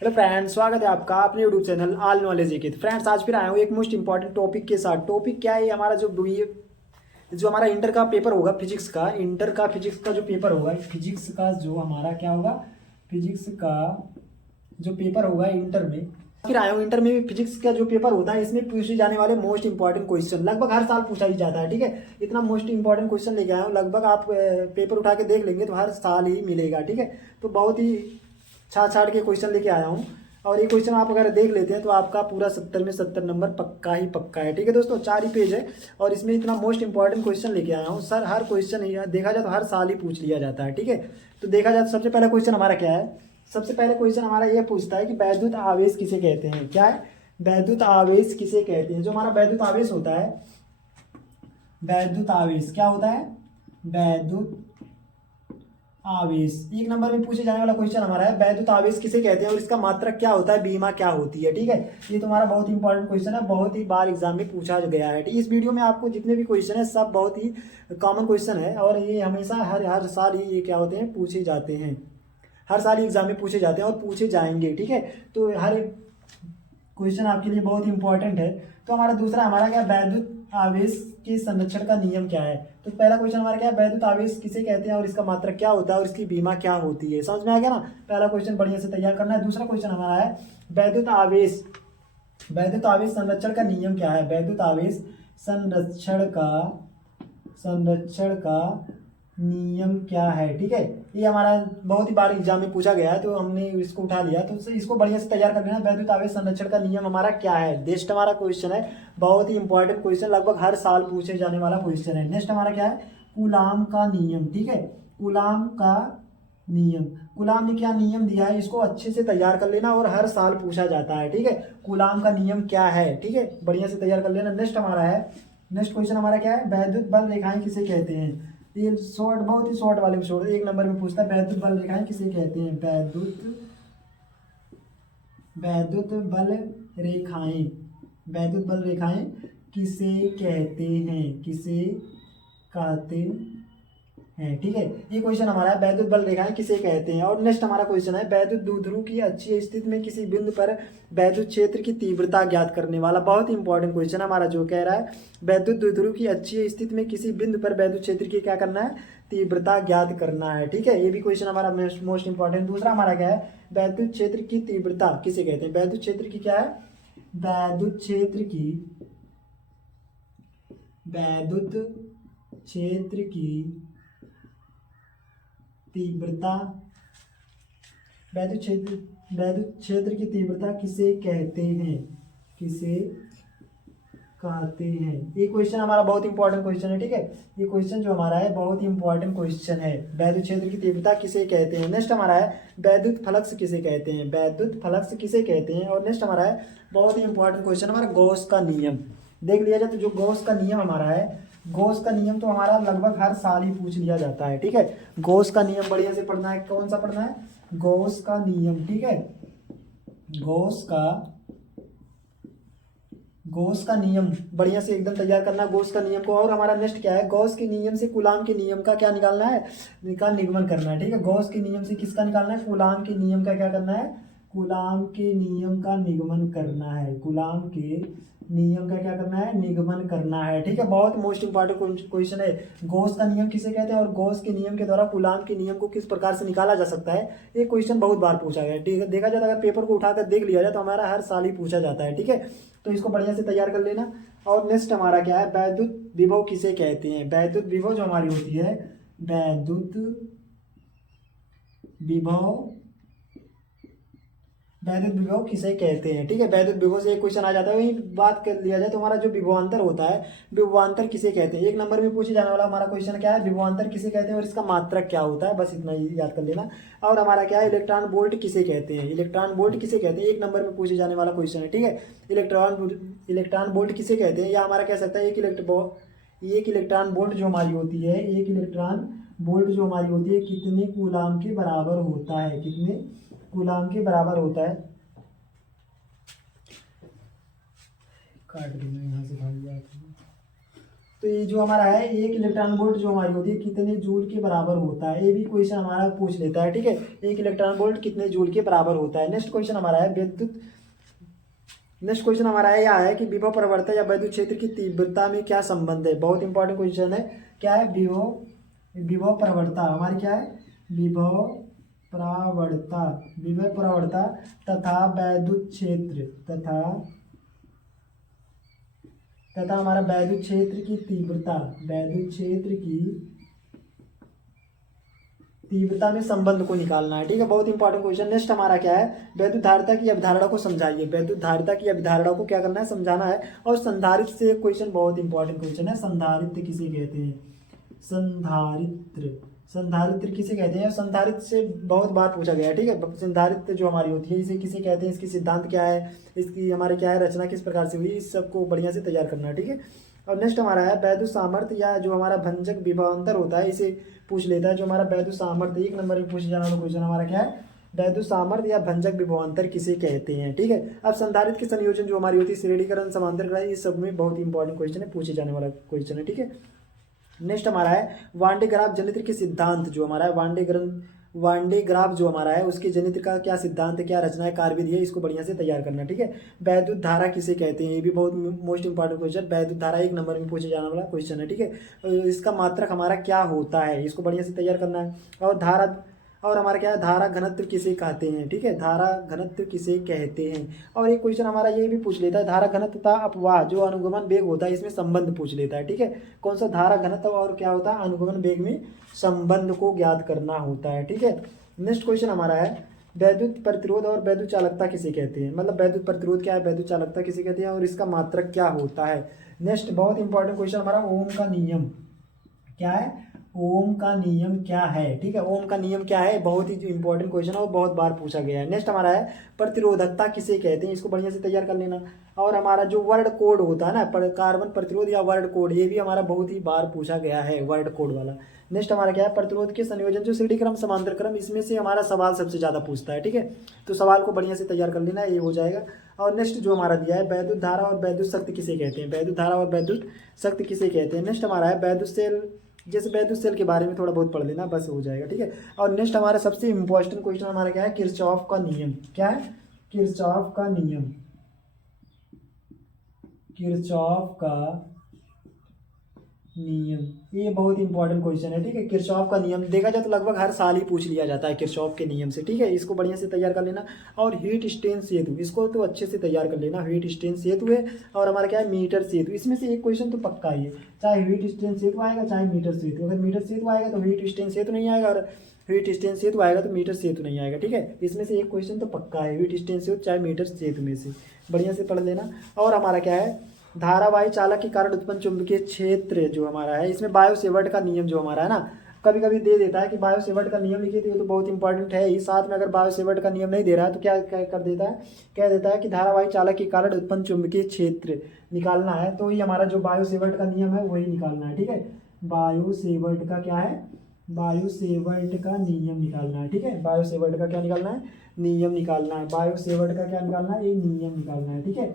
Hello friends, स्वागत है आपका अपने यूट्यूब चैनल ऑल नॉलेज के। फ्रेंड्स, आज फिर आया हूँ एक मोस्ट इंपॉर्टेंट टॉपिक के साथ। टॉपिक क्या है? हमारा जो हमारा इंटर का पेपर होगा फिजिक्स का, इंटर का फिजिक्स का जो पेपर होगा, फिजिक्स का जो हमारा क्या होगा, फिजिक्स का जो पेपर होगा इंटर में। फिर आया हूँ, इंटर में भी फिजिक्स का जो पेपर होता है इसमें पूछे जाने वाले मोस्ट इंपॉर्टेंट क्वेश्चन लगभग हर साल पूछा ही जाता है। ठीक है, इतना मोस्ट इंपॉर्टेंट क्वेश्चन लेके आया हूँ। लगभग आप पेपर उठा के देख लेंगे तो हर साल ही मिलेगा। ठीक है, तो बहुत ही छाट छाट के क्वेश्चन लेके आया हूँ। और ये क्वेश्चन आप अगर देख लेते हैं तो आपका पूरा 70 में 70 नंबर पक्का ही पक्का है। ठीक है दोस्तों, 4 ही पेज है और इसमें इतना मोस्ट इंपॉर्टेंट क्वेश्चन लेके आया हूँ। सर हर क्वेश्चन देखा जाए तो हर साल ही पूछ लिया जाता है। ठीक है, तो देखा जाए तो सबसे पहला क्वेश्चन हमारा क्या है? सबसे पहले क्वेश्चन हमारा ये पूछता है कि वैद्युत आवेश किसे कहते हैं। क्या है? वैद्युत आवेश किसे कहते हैं। जो हमारा वैद्युत आवेश होता है, वैद्युत आवेश क्या होता है? वैद्युत आवेश एक नंबर में पूछे जाने वाला क्वेश्चन हमारा है, वैद्युत आवेश किसे कहते हैं और इसका मात्रक क्या होता है, बीमा क्या होती है। ठीक है, ये तुम्हारा बहुत ही इंपॉर्टेंट क्वेश्चन है, बहुत ही बार एग्जाम में पूछा गया है। इस वीडियो में आपको जितने भी क्वेश्चन है सब बहुत ही कॉमन क्वेश्चन है और ये हमेशा हर हर साल ही ये क्या होते हैं, पूछे जाते हैं। हर साल ही एग्जाम में पूछे जाते हैं और पूछे जाएंगे। ठीक है, तो हर एक क्वेश्चन आपके लिए बहुत इंपॉर्टेंट है। तो हमारा दूसरा हमारा क्या, वैद्युत आवेश के संरक्षण का नियम क्या है। तो पहला क्वेश्चन हमारा क्या है, वैद्युत आवेश किसे कहते हैं और इसका मात्रक क्या होता है और इसकी बीमा क्या होती है। समझ में आ गया ना? पहला क्वेश्चन बढ़िया से तैयार करना है। दूसरा क्वेश्चन हमारा है, वैद्युत आवेश, वैद्युत आवेश संरक्षण का नियम क्या है। वैद्युत आवेश संरक्षण का नियम क्या है। ठीक है, ये हमारा बहुत ही बार एग्जाम में पूछा गया है तो हमने इसको उठा लिया। तो इसको बढ़िया से तैयार कर लेना। वैद्युत आवेश संरक्षण का नियम हमारा क्या है, नेक्स्ट हमारा क्वेश्चन है। बहुत ही इंपॉर्टेंट क्वेश्चन, लगभग हर साल पूछे जाने वाला क्वेश्चन है। नेक्स्ट हमारा क्या है, कूलाम का नियम। ठीक है, कूलाम का नियम, कूलाम ने क्या नियम दिया है, इसको अच्छे से तैयार कर लेना और हर साल पूछा जाता है। ठीक है, कूलाम का नियम क्या है। ठीक है, बढ़िया से तैयार कर लेना। नेक्स्ट हमारा है, नेक्स्ट क्वेश्चन हमारा क्या है, वैद्युत बल रेखाएं किसे कहते हैं। ये शॉर्ट, बहुत ही शॉर्ट वाले में शॉर्ट, एक नंबर में पूछता है, वैद्युत बल रेखाएं किसे कहते हैं। वैद्युत बल रेखाएं, वैद्युत बल रेखाएं किसे कहते हैं, किसे कहते हैं। ठीक है, ये क्वेश्चन हमारा है, वैद्युत बल रेखाएं किसे कहते हैं। और नेक्स्ट हमारा क्वेश्चन है, वैद्युत द्विध्रुव की अच्छी स्थिति में किसी बिंदु पर वैद्युत क्षेत्र की तीव्रता ज्ञात करने वाला। बहुत ही इंपॉर्टेंट क्वेश्चन हमारा जो कह रहा है, वैद्युत द्विध्रुव की अच्छी स्थिति में किसी बिंदु पर वैद्युत क्षेत्र की क्या करना है, तीव्रता ज्ञात करना है। ठीक है, ये भी क्वेश्चन हमारा मोस्ट इंपॉर्टेंट। दूसरा हमारा क्या है, वैद्युत क्षेत्र की तीव्रता किसे कहते हैं। वैद्युत क्षेत्र की क्या है, वैद्युत क्षेत्र की, वैद्युत क्षेत्र की तीव्रता, वैद्युत क्षेत्र की तीव्रता किसे कहते हैं, किसे कहते हैं। ये क्वेश्चन हमारा बहुत इंपॉर्टेंट क्वेश्चन है। ठीक है, ये क्वेश्चन जो हमारा है बहुत ही इंपॉर्टेंट क्वेश्चन है, वैद्युत क्षेत्र की तीव्रता किसे कहते हैं। नेक्स्ट हमारा है, वैद्युत फ्लक्स किसे कहते हैं, वैद्युत फ्लक्स किसे कहते हैं। और नेक्स्ट हमारा है बहुत ही इंपॉर्टेंट क्वेश्चन हमारा, गॉस का नियम। देख लिया जाए तो जो गॉस का नियम हमारा है, गॉस का नियम तो हमारा लगभग हर साल ही पूछ लिया जाता है। ठीक है, गॉस का नियम बढ़िया से पढ़ना है। कौन सा पढ़ना है, गॉस का नियम। ठीक है, गॉस का नियम बढ़िया से एकदम तैयार करना गॉस का नियम को। और हमारा नेक्स्ट क्या है, गॉस के नियम से कूलाम के नियम का क्या निकालना है, निगमन करना है। ठीक है, गॉस के नियम से किसका निकालना है, कूलाम के नियम का क्या करना है, कूलाम के नियम का निगमन करना है। कूलाम के नियम का क्या करना है, निगमन करना है। ठीक है, बहुत मोस्ट इंपॉर्टेंट क्वेश्चन है, गॉस का नियम किसे कहते हैं और गॉस के नियम के द्वारा कूलाम के नियम को किस प्रकार से निकाला जा सकता है। ये क्वेश्चन बहुत बार पूछा गया है। ठीक है, देखा जाए अगर पेपर को उठाकर देख लिया जाए तो हमारा हर साल ही पूछा जाता है। ठीक है, तो इसको बढ़िया से तैयार कर लेना। और नेक्स्ट हमारा क्या है, वैद्युत विभव किसे कहते हैं। वैद्युत विभव जो हमारी होती है, वैद्युत विभव, वैद्युत विभव किसे कहते हैं। ठीक है, वैद्युत विभव से एक क्वेश्चन आ जाता है। वही बात कर लिया जाए तो हमारा जो विभवांतर होता है, विभवांतर किसे कहते हैं। एक नंबर में पूछे जाने वाला हमारा क्वेश्चन क्या है, विभवांतर किसे कहते हैं और इसका मात्रक क्या होता है, बस इतना ही याद कर लेना। और हमारा क्या है, इलेक्ट्रॉन वोल्ट किसे कहते हैं। इलेक्ट्रॉन वोल्ट किसे कहते हैं, एक नंबर में पूछे जाने वाला क्वेश्चन है। ठीक है, इलेक्ट्रॉन वोल्ट किसे कहते हैं, या हमारा कह सकता है एक इलेक्ट्रॉन वोल्ट जो हमारी होती है, एक इलेक्ट्रॉन वोल्ट जो हमारी होती है कितने कूलाम के बराबर होता है, कितने कूलाम के बराबर होता है। काट दूंगा यहाँ से, भाग गया। तो ये जो हमारा है एक इलेक्ट्रॉन वोल्ट जो हमारी होती है कितने जूल के बराबर होता है, ये भी क्वेश्चन हमारा पूछ लेता है। ठीक है, एक इलेक्ट्रॉन वोल्ट कितने जूल के बराबर होता है। नेक्स्ट क्वेश्चन हमारा है विद्युत, नेक्स्ट क्वेश्चन हमारा है यह है कि विभव परिवर्तन या विद्युत क्षेत्र की तीव्रता में क्या संबंध है। बहुत इंपॉर्टेंट क्वेश्चन है। क्या है विभव प्रवणता, हमारी क्या है विभव प्रवणता, विभव प्रवणता तथा वैद्युत क्षेत्र तथा हमारा वैद्युत क्षेत्र की तीव्रता, वैद्युत क्षेत्र की तीव्रता में संबंध को निकालना है। ठीक है, बहुत इंपॉर्टेंट क्वेश्चन। नेक्स्ट हमारा क्या है वैद्युत धारिता की अवधारणा को समझाइए। वैद्युत धारिता की अवधारणा को क्या करना है, समझाना है। और संधारित्र से क्वेश्चन बहुत इंपॉर्टेंट क्वेश्चन है, संधारित्र किसे कहते हैं, संधारित्र, संधारित्र किसे कहते हैं, संधारित्र से बहुत बार पूछा गया है। ठीक है, संधारित्र जो हमारी होती है इसे किसे कहते हैं, इसकी सिद्धांत क्या है, इसकी हमारे क्या है रचना किस प्रकार से हुई, इस सबको बढ़िया से तैयार करना है। ठीक है, और नेक्स्ट हमारा है वैद्युत सामर्थ्य या जो हमारा भंजक विभवांतर होता है इसे पूछ लेता है। जो हमारा वैद्युत सामर्थ्य 1 नंबर में पूछे जाने वाला क्वेश्चन हमारा क्या है वैद्युत सामर्थ्य या भंजक विभवांतर किसे कहते हैं। ठीक है, अब संधारित्र के संयोजन जो हमारी होती है श्रेणीकरण समांतरकरण, इस सब में बहुत इंपॉर्टेंट क्वेश्चन है, पूछे जाने वाला क्वेश्चन है। ठीक है, नेक्स्ट हमारा है वान डे ग्राफ जनित्र के सिद्धांत, जो हमारा है वान डे ग्राफ जो हमारा है उसके जनित्र का क्या सिद्धांत है, क्या रचना है, कार्यविधि है, इसको बढ़िया से तैयार करना। ठीक है, वैद्युत धारा किसे कहते हैं, ये भी बहुत मोस्ट इंपॉर्टेंट क्वेश्चन, वैद्युत धारा 1 नंबर में पूछे जाने वाला क्वेश्चन है। ठीक है, इसका मात्रक हमारा क्या होता है, इसको बढ़िया से तैयार करना है। और धारा, और हमारा क्या है धारा घनत्व किसे कहते हैं। ठीक है, धारा घनत्व किसे कहते हैं। और एक क्वेश्चन हमारा ये भी पूछ लेता है धारा घनत्व तथा अपवाह जो अनुगमन वेग होता है इसमें संबंध पूछ लेता है। ठीक है, कौन सा धारा घनत्व और क्या होता है अनुगमन वेग में संबंध को ज्ञात करना होता है। ठीक है, नेक्स्ट क्वेश्चन हमारा है वैद्युत प्रतिरोध और वैद्युत चालकता किसे कहते हैं, मतलब वैद्युत प्रतिरोध क्या है, वैद्युत चालकता किसे कहते हैं और इसका मात्रक क्या होता है। नेक्स्ट बहुत इंपॉर्टेंट क्वेश्चन हमारा ओम का नियम क्या है, ओम का नियम क्या है। ठीक है, ओम का नियम क्या है, बहुत ही इंपॉर्टेंट क्वेश्चन है और बहुत बार पूछा गया है। नेक्स्ट हमारा है प्रतिरोधकता किसे कहते हैं, इसको बढ़िया से तैयार कर लेना। और हमारा जो वर्ड कोड होता है ना कार्बन प्रतिरोध या वर्ड कोड, ये भी हमारा बहुत ही बार पूछा गया है वर्ड कोड वाला। नेक्स्ट हमारा क्या है प्रतिरोध के संयोजन जो श्रेणी क्रम समांतर क्रम, इसमें से हमारा सवाल सबसे ज़्यादा पूछता है। ठीक है, तो सवाल को बढ़िया से तैयार कर लेना, ये हो जाएगा। और नेक्स्ट जो हमारा दिया है वैद्युत धारा और वैद्युत शक्ति किसे कहते हैं, वैद्युत धारा और वैद्युत शक्ति किसे कहते हैं। नेक्स्ट हमारा है वैद्युत सेल, जैसे वैद्युत सेल के बारे में थोड़ा बहुत पढ़ लेना बस हो जाएगा। ठीक है, और नेक्स्ट हमारा सबसे इंपॉर्टेंट क्वेश्चन हमारा क्या है किरचॉफ का नियम, क्या है किरचॉफ का नियम, किरचॉफ का नियम, ये बहुत इंपॉर्टेंट क्वेश्चन है। ठीक है, किरचॉफ का नियम देखा जाए तो लगभग हर साल ही पूछ लिया जाता है किरचॉफ के नियम से। ठीक है, इसको बढ़िया से तैयार कर लेना। और हीट स्टेन सेतु, इसको तो अच्छे से तैयार कर लेना, हीट स्टेन सेतु है। और हमारा क्या है मीटर सेतु, इसमें से एक क्वेश्चन तो पक्का ही है, चाहे हीट स्टेन सेतु आएगा चाहे मीटर सेतु। अगर मीटर सेतु आएगा तो हीट स्टेन सेतु नहीं आएगा, और हीट स्टेन सेतु आएगा तो मीटर सेतु नहीं आएगा। ठीक है, इसमें से एक क्वेश्चन तो पक्का है हीट स्टेन सेतु चाहे मीटर सेतु में से, बढ़िया से पढ़ लेना। और हमारा क्या है धारावाही चालक के कारण उत्पन्न चुंबकीय क्षेत्र जो हमारा है, इसमें बायो सेवर्ट का नियम जो हमारा है ना कभी कभी दे देता है कि बायो सेवर्ट का नियम लिखिए, तो ये तो बहुत इंपॉर्टेंट है ही। साथ में अगर बायो सेवर्ट का नियम नहीं दे रहा है तो क्या कर देता है, कह देता है कि धारावाही चालक के कारण उत्पन्न चुंबकीय क्षेत्र निकालना है, तो ये हमारा जो बायो सेवर्ट का नियम है वही निकालना है। ठीक है, बायो सेवर्ट का क्या है, बायो सेवर्ट का नियम निकालना है। ठीक है, बायो सेवर्ट का क्या निकालना है, नियम निकालना है। बायो सेवर्ट का क्या निकालना है, ये नियम निकालना है। ठीक है,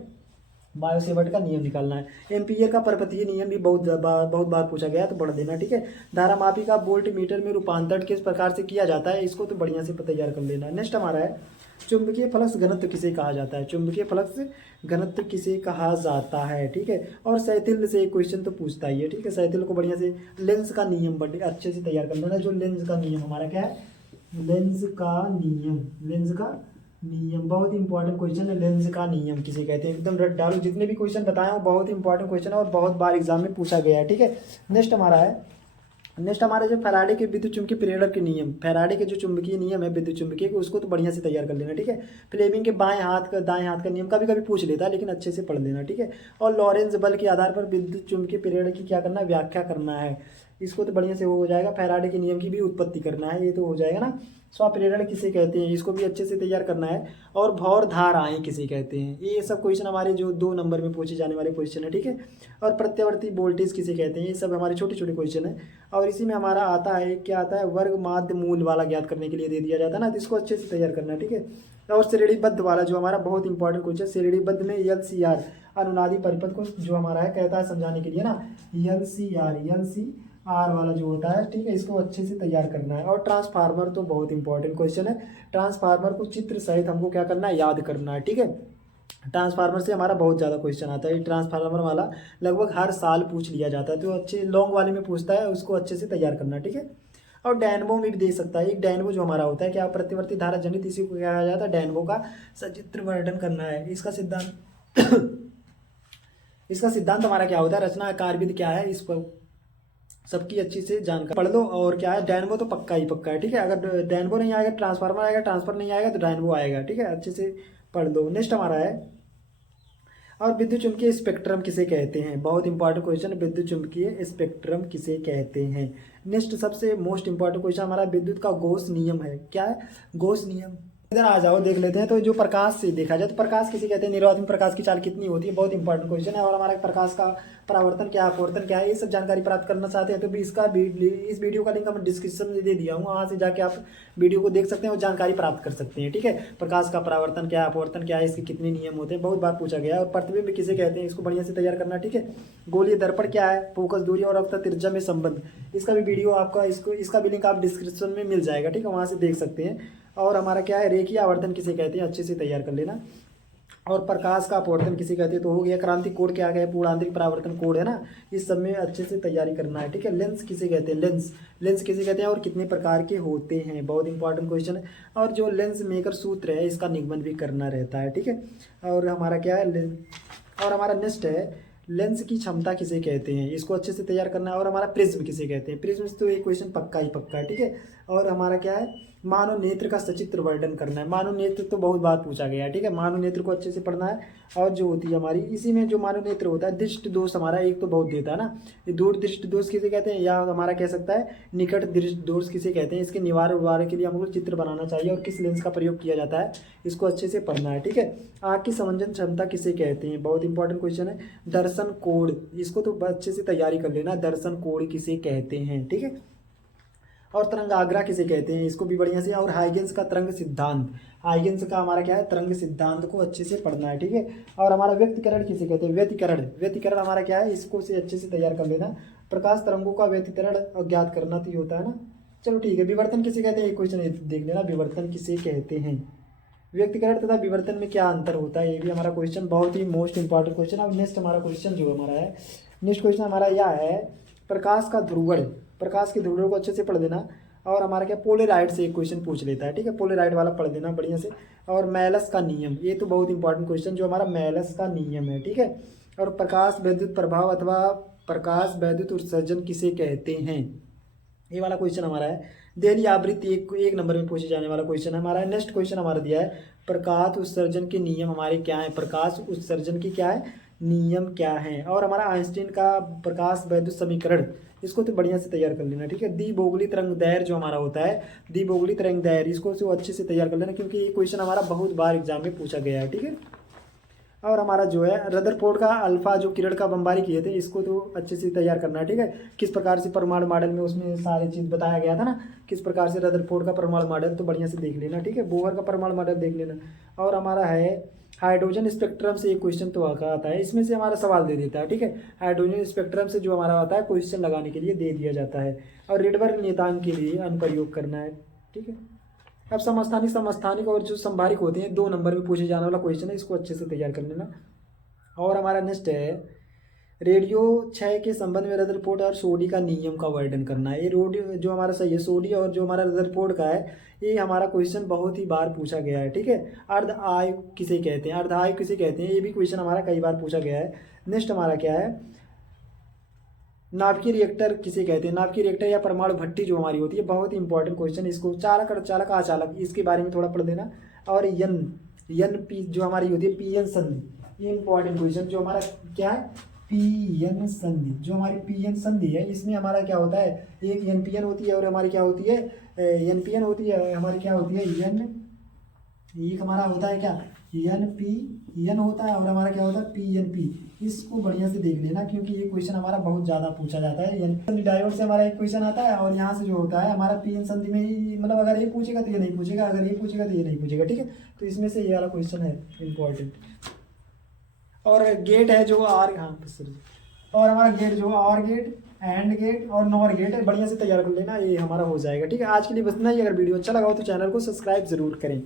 बायो सेवर्ट का नियम निकालना है। एम्पियर का पर्वतीय नियम भी बहुत बार पूछा गया तो पढ़ देना। ठीक है, धारा मापी का वोल्ट मीटर में रूपांतरण किस प्रकार से किया जाता है, इसको तो बढ़िया से तैयार कर लेना। नेक्स्ट हमारा है चुंबकीय फ्लक्स घनत्व किसे कहा जाता है, चुंबकीय फ्लक्स घनत्व किसे कहा जाता है। ठीक है, और सैथिल्य से एक क्वेश्चन तो पूछता ही है। ठीक है, सैथिल्य को बढ़िया से लेंस का नियम बढ़िया अच्छे से तैयार कर लेना। जो लेंस का नियम हमारा क्या है, लेंस का नियम, लेंस का नियम बहुत इंपॉर्टेंट क्वेश्चन है। लेंस का नियम किसे कहते हैं, एकदम रट डालो, जितने भी क्वेश्चन बताए वो बहुत इंपॉर्टेंट क्वेश्चन है और बहुत बार एग्जाम में पूछा गया है। ठीक है, नेक्स्ट हमारा है, नेक्स्ट हमारे जो फैराडे के विद्युत चुंबकीय प्रेरण के नियम, फैराडे के जो चुंबकीय नियम है विद्युत चुंबकीय के, उसको तो बढ़िया से तैयार कर लेना। ठीक है, फ्लेमिंग के बाएं हाथ का दाएं हाथ का नियम कभी कभी पूछ लेता है लेकिन अच्छे से पढ़ लेना। ठीक है, और लॉरेंज बल के आधार पर विद्युत चुंबकीय प्रेरण की क्या करना है, व्याख्या करना है, इसको तो बढ़िया से हो जाएगा। फैराडे के नियम की भी उत्पत्ति करना है, ये तो हो जाएगा ना। स्वप्रेरण किसे कहते हैं, इसको भी अच्छे से तैयार करना है। और भौर धाराएं किसे कहते हैं, ये सब क्वेश्चन हमारे जो 2 नंबर में पूछे जाने वाले क्वेश्चन है। ठीक है, और प्रत्यावर्ती वोल्टेज किसे कहते हैं, ये सब हमारे छोटे छोटे क्वेश्चन है। और इसी में हमारा आता है क्या आता है वर्ग माध्य मूल वाला ज्ञात करने के लिए दे दिया जाता है ना, तो इसको अच्छे से तैयार करना है। ठीक है, और श्रेणीबद्ध वाला जो हमारा बहुत इंपॉर्टेंट क्वेश्चन, श्रेणीबद्ध में LCR अनुनादी परिपथ को जो हमारा है कहता है समझाने के लिए ना, LCR वाला जो होता है, ठीक है, इसको अच्छे से तैयार करना है। और ट्रांसफार्मर तो बहुत इंपॉर्टेंट क्वेश्चन है, ट्रांसफार्मर को चित्र सहित हमको क्या करना है, याद करना है, ठीक है। ट्रांसफार्मर से हमारा बहुत ज़्यादा क्वेश्चन आता है, ट्रांसफार्मर वाला लगभग हर साल पूछ लिया जाता है, तो अच्छे लॉन्ग वाले में पूछता है, उसको अच्छे से तैयार करना, ठीक है। और डायनमो में भी दे सकता है, एक डायनमो जो हमारा होता है क्या, प्रतिवर्ती धारा जनित, इसी को क्या कहा जाता है, डायनमो का सचित्र वर्णन करना है। इसका सिद्धांत इसका सिद्धांत हमारा क्या होता है, रचना कार्यविधि क्या है, इस पर सबकी अच्छी से जानकारी पढ़ लो। और क्या है, डायनमो तो पक्का ही पक्का है, ठीक है। अगर डायनमो नहीं आएगा ट्रांसफार्मर आएगा, ट्रांसफर नहीं आएगा तो डायनमो आएगा, ठीक है, अच्छे से पढ़ लो। नेक्स्ट हमारा है, और विद्युत चुम्बकीय स्पेक्ट्रम किसे कहते हैं, बहुत इंपॉर्टेंट क्वेश्चन, विद्युत चुम्बकीय स्पेक्ट्रम किसे कहते हैं। नेक्स्ट सबसे मोस्ट इंपॉर्टेंट क्वेश्चन हमारा विद्युत का गॉस नियम है, क्या है, गॉस नियम। इधर आ जाओ देख लेते हैं। तो जो प्रकाश से देखा जाए तो प्रकाश किसे कहते हैं, निर्वात में प्रकाश की चाल कितनी होती है, बहुत इंपॉर्टेंट क्वेश्चन है। और हमारा प्रकाश का परावर्तन क्या है, अपवर्तन क्या है, ये सब जानकारी प्राप्त करना चाहते हैं तो भी इस वीडियो का लिंक मैं डिस्क्रिप्शन में दे दिया हूँ, वहाँ से जाके आप वीडियो को देख सकते हैं और जानकारी प्राप्त कर सकते हैं, ठीक है। प्रकाश का परावर्तन क्या है, अपवर्तन क्या है, इसके कितने नियम होते हैं, बहुत बार पूछा गया है। और प्रतिबिंब किसे कहते हैं, इसको बढ़िया से तैयार करना, ठीक है। गोलीय दर्पण क्या है, फोकस दूरी और अवतल त्रिज्या में संबंध, इसका भी वीडियो आपका इसका भी लिंक आप डिस्क्रिप्शन में मिल जाएगा, ठीक है, वहाँ से देख सकते हैं। और हमारा क्या है, रेखीय आवर्धन किसे कहते हैं, अच्छे से तैयार कर लेना। और प्रकाश का अपवर्तन किसे कहते हैं, तो हो गया। क्रांति कोण क्या है, पूर्णांतरिक परावर्तन कोण है ना, इस सब में अच्छे से तैयारी करना है, ठीक है। लेंस किसे कहते हैं, लेंस किसे कहते हैं और कितने प्रकार के होते हैं, बहुत इंपॉर्टेंट क्वेश्चन है। और जो लेंस मेकर सूत्र है इसका निगमन भी करना रहता है, ठीक है। और हमारा क्या है, और हमारा नेक्स्ट है, लेंस की क्षमता किसे कहते हैं, इसको अच्छे से तैयार करना है। और हमारा प्रिज्म किसे कहते हैं, प्रिज्म से तो एक क्वेश्चन पक्का ही पक्का है, ठीक है। और हमारा क्या है, मानव नेत्र का सचित्र वर्णन करना है। मानव नेत्र तो बहुत बार पूछा गया है, ठीक है, मानव नेत्र को अच्छे से पढ़ना है। और जो होती है हमारी, इसी में जो मानव नेत्र होता है, दृष्टि दोष हमारा एक तो बहुत देता है ना, ये दूर दृष्टि दोष किसे कहते हैं, या हमारा कह सकता है निकट दृष्टि दोष किसे कहते हैं। इसके निवारण के लिए हमको चित्र बनाना चाहिए और किस लेंस का प्रयोग किया जाता है, इसको अच्छे से पढ़ना है, ठीक है। आँख की समंजन क्षमता किसे कहते हैं, बहुत इंपॉर्टेंट क्वेश्चन है। दर्शन कोण, इसको तो अच्छे से तैयारी कर लेना, दर्शन कोण किसे कहते हैं, ठीक है। और तरंगाग्रा किसे कहते हैं, इसको भी बढ़िया से। और हाइगेंस का तरंग सिद्धांत, हाइगेंस का हमारा क्या है, तरंग सिद्धांत को अच्छे से पढ़ना है, ठीक है। और हमारा व्यतिकरण किसे कहते हैं, व्यतिकरण हमारा क्या है, इसको से अच्छे से तैयार कर लेना। प्रकाश तरंगों का व्यतिकरण अज्ञात करना तो ये होता है ना, चलो ठीक है। विवर्तन किसे कहते हैं, एक क्वेश्चन देख लेना, विवर्तन किसे कहते हैं, व्यतिकरण तथा विवर्तन में क्या अंतर होता है, ये भी हमारा क्वेश्चन बहुत ही मोस्ट इंपॉर्टेंट क्वेश्चन। अब नेक्स्ट हमारा क्वेश्चन जो हमारा है, नेक्स्ट क्वेश्चन हमारा यह है, प्रकाश का ध्रुवण, प्रकाश के ध्रुवण को अच्छे से पढ़ देना। और हमारा क्या, पोलेराइड से एक क्वेश्चन पूछ लेता है, ठीक है, पोलेराइड वाला पढ़ देना बढ़िया से। और मैलस का नियम, ये तो बहुत इंपॉर्टेंट क्वेश्चन जो हमारा मैलस का नियम है, ठीक है। और प्रकाश वैद्युत प्रभाव अथवा प्रकाश वैद्युत उत्सर्जन किसे कहते हैं, ये वाला क्वेश्चन हमारा है। देहली आवृत्ति एक नंबर में पूछे जाने वाला क्वेश्चन हमारा है। नेक्स्ट क्वेश्चन हमारा दिया है, प्रकाश उत्सर्जन के नियम हमारे क्या है, प्रकाश उत्सर्जन की क्या है, नियम क्या है। और हमारा आइंस्टीन का प्रकाश वैद्युत समीकरण, इसको तो बढ़िया से तैयार कर लेना, ठीक है। द्विबोगली तरंग दैर्घ्य जो हमारा होता है, द्विबोगली तरंग दैर्घ्य, इसको तो अच्छे से तैयार कर लेना क्योंकि ये क्वेश्चन हमारा बहुत बार एग्जाम में पूछा गया है, ठीक है। और हमारा जो है रदरफोर्ड का अल्फा जो किरण का बमबारी किए थे, इसको तो अच्छे से तैयार करना है, ठीक है। किस प्रकार से परमाणु मॉडल में उसमें सारी चीज़ बताया गया था ना, किस प्रकार से रदरफोर्ड का परमाणु मॉडल, तो बढ़िया से देख लेना, ठीक है। बोहर का परमाणु मॉडल देख लेना। और हमारा है हाइड्रोजन स्पेक्ट्रम से एक क्वेश्चन तो आता है, इसमें से हमारा सवाल दे देता है, ठीक है। हाइड्रोजन स्पेक्ट्रम से जो हमारा आता है क्वेश्चन लगाने के लिए दे दिया जाता है। और रिडबर्ग नियतांक के लिए अनुप्रयोग करना है, ठीक है। अब समस्थानिक और जो संभारिक होते हैं 2 नंबर में पूछे जाने वाला क्वेश्चन है, इसको अच्छे से तैयार कर लेना। और हमारा नेक्स्ट है, रेडियो क्षय के संबंध में रदरफोर्ड और सोडी का नियम का वर्णन करना है। ये जो हमारा सही है, सोडी और जो हमारा रदरफोर्ड का है, ये हमारा क्वेश्चन बहुत ही बार पूछा गया है, ठीक है। अर्ध आयु किसे कहते हैं, अर्ध आयु किसे कहते हैं, ये भी क्वेश्चन हमारा कई बार पूछा गया है। नेक्स्ट हमारा क्या है, नाभिकीय रिएक्टर किसे कहते हैं, नाभिकीय रिएक्टर या परमाणु भट्टी जो हमारी होती है, बहुत ही इंपॉर्टेंट क्वेश्चन, इसको चालक अर्धचालक आचालक, इसके बारे में थोड़ा पढ़ देना। और यन पी जो हमारी होती है, पीएन संधि, ये इंपॉर्टेंट क्वेश्चन जो हमारा क्या है, पीएन संधि, जो हमारी पीएन संधि है, इसमें हमारा क्या होता है, एक एनपीएन होती है और हमारी क्या होती है, एनपीएन होती है, हमारी क्या होती है, एक हमारा होता है क्या, एन पी एन होता है, और हमारा क्या होता है पी एन पी। इसको बढ़िया से देख लेना क्योंकि ये क्वेश्चन हमारा बहुत ज़्यादा पूछा जाता है। एन डायोड से हमारा एक क्वेश्चन आता है, और यहाँ से जो होता है हमारा पी एन संधि में ही, मतलब अगर ये पूछेगा तो ये नहीं पूछेगा, अगर ये पूछेगा तो ये नहीं पूछेगा, ठीक है। तो इसमें से ये वाला क्वेश्चन है इम्पोर्टेंट। और गेट है जो आर, हाँ सॉरी, और हमारा गेट जो और गेट, एंड गेट और नॉर गेट है, बढ़िया से तैयार कर लेना, ये हमारा हो जाएगा, ठीक है। आज के लिए बस इतना ही। अगर वीडियो अच्छा लगा हो तो चैनल को सब्सक्राइब जरूर करें।